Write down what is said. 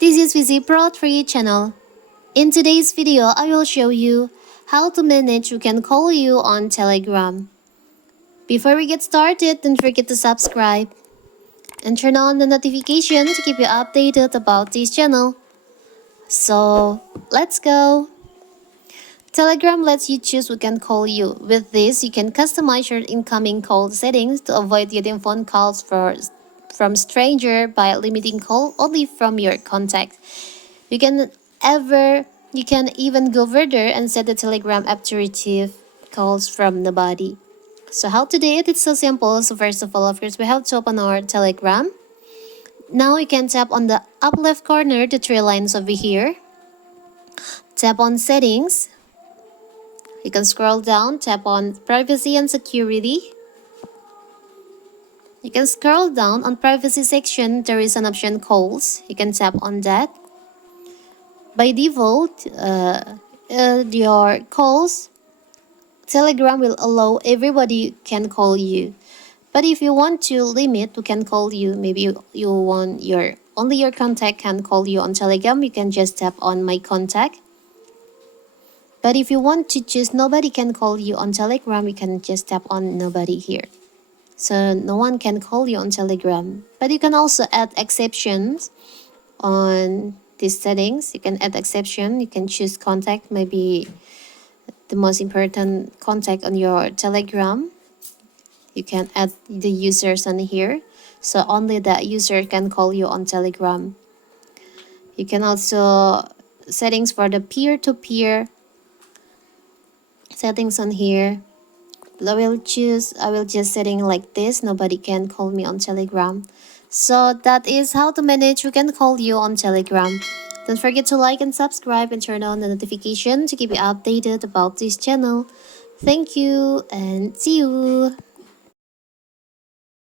This is Vizi Pro 3 channel. In today's video, I will show you how to manage who can call you on Telegram. Before we get started, don't forget to subscribe and turn on the notification to keep you updated about this channel. So, let's go! Telegram lets you choose who can call you. With this, you can customize your incoming call settings to avoid getting phone calls from stranger by limiting call only from your contact. You can even go further and set the Telegram app to retrieve calls from nobody. So how to do it? It's so simple. So first of all, of course, we have to open our Telegram. Now you can tap on the up left corner, the three lines over here. Tap on settings. You can scroll down, tap on privacy and security. You can scroll down on privacy section. There is an option calls. You can tap on that. By default, your calls, Telegram will allow everybody can call you. But if you want to limit who can call you, maybe you want only your contact can call you on Telegram, you can just tap on my contact. But if you want to choose nobody can call you on Telegram, you can just tap on nobody here. So no one can call you on Telegram. But you can also add exceptions on these settings. You can add exception. You can choose contact, maybe the most important contact on your Telegram. You can add the users on here. So only that user can call you on Telegram. You can also settings for the peer-to-peer settings on here. I will just setting like this. Nobody can call me on Telegram. So that is how to manage who can call you on Telegram. Don't forget to like and subscribe and turn on the notification to keep you updated about this channel. Thank you and see you.